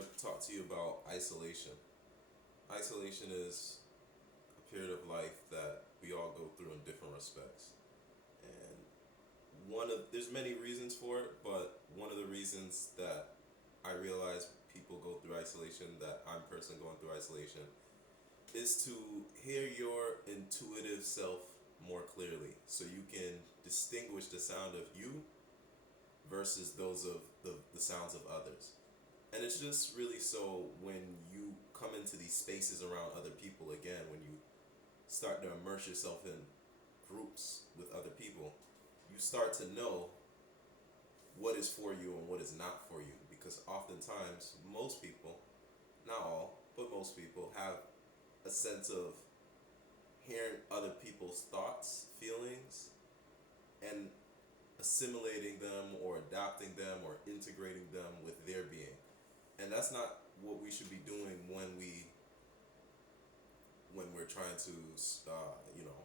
to talk to you about isolation. Isolation is a period of life that we all go through in different respects. And there's many reasons for it, but one of the reasons that I realize people go through isolation, that I'm personally going through isolation, is to hear your intuitive self more clearly so you can distinguish the sound of you versus those of the sounds of others. And it's just really so when you come into these spaces around other people, again, when you start to immerse yourself in groups with other people, you start to know what is for you and what is not for you. Because oftentimes, most people, not all, but most people have a sense of hearing other people's thoughts, feelings, and assimilating them or adopting them or integrating them with their being. And that's not what we should be doing when we're trying to, you know,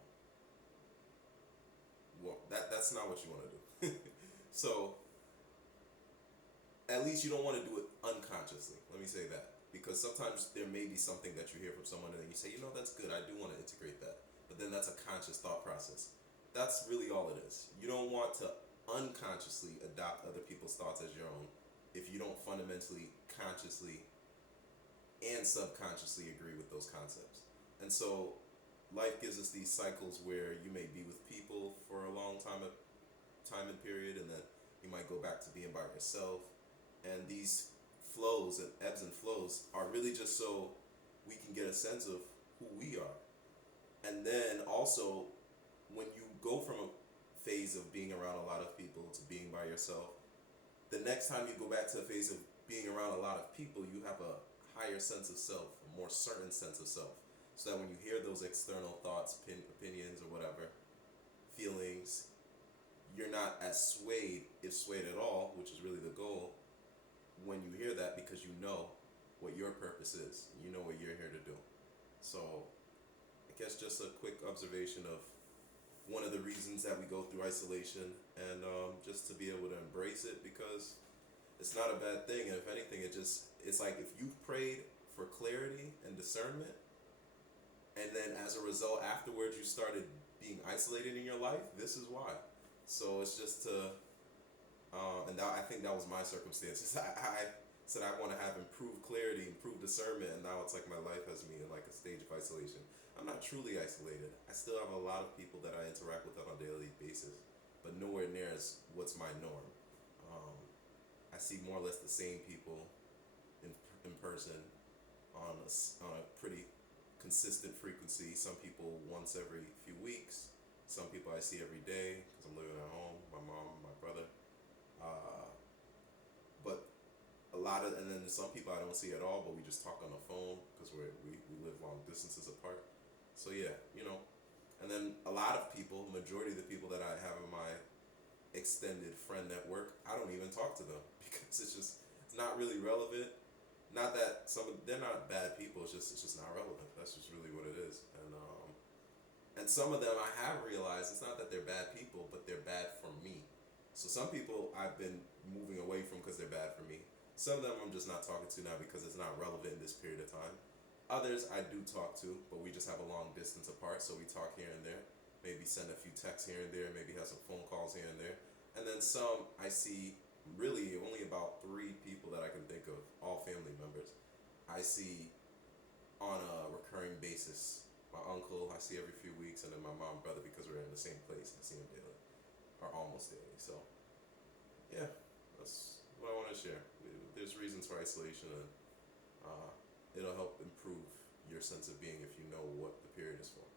well, that's not what you want to do. So at least you don't want to do it unconsciously. Let me say that. Because sometimes there may be something that you hear from someone and you say, you know, that's good. I do want to integrate that. But then that's a conscious thought process. That's really all it is. You don't want to unconsciously adopt other people's thoughts as your own if you don't fundamentally, consciously, and subconsciously agree with those concepts. And so life gives us these cycles where you may be with people for a long time and period, and then you might go back to being by yourself. And these flows and ebbs and flows are really just so we can get a sense of who we are. And then also, when you go from a phase of being around a lot of people to being by yourself, the next time you go back to a phase of being around a lot of people, you have a higher sense of self, a more certain sense of self. So that when you hear those external thoughts, opinions, or whatever, feelings, you're not as swayed, if swayed at all, which is really the goal, when you hear that, because you know what your purpose is. You know what you're here to do. So I guess just a quick observation of one of the reasons that we go through isolation, and just to be able to embrace it, because it's not a bad thing. And if anything, it's like if you've prayed for clarity and discernment, and then as a result afterwards you started being isolated in your life, this is why. So it's just to I think that was my circumstances. I said I want to have improved clarity, improved discernment, and now it's like my life has me in like a stage of isolation. I'm not truly isolated. I still have a lot of people that I interact with on a daily basis, but nowhere near as what's my norm. Um, I see more or less the same people in person on a pretty consistent frequency. Some people once every few weeks. Some people I see every day because I'm living at home. My mom, my brother. But a lot of, and then some people I don't see at all, but we just talk on the phone because we live long distances apart. So yeah, you know. And then a lot of people, majority of the people that I have in my extended friend network, I don't even talk to them because it's not really relevant. Not that they're not bad people. It's just not relevant. That's just really what it is. And some of them I have realized it's not that they're bad people, but they're bad for me. So some people I've been moving away from because they're bad for me. Some of them I'm just not talking to now because it's not relevant in this period of time. Others I do talk to, but we just have a long distance apart, so we talk here and there. Maybe send a few texts here and there, maybe have some phone calls here and there. And then some I see, really only about 3 people that I can think of, all family members, I see on a recurring basis. My uncle I see every few weeks, and then my mom and brother, because we're in the same place, I see them daily, or almost daily. So yeah, that's what I want to share. There's reasons for isolation, and it'll help improve your sense of being if you know what the period is for.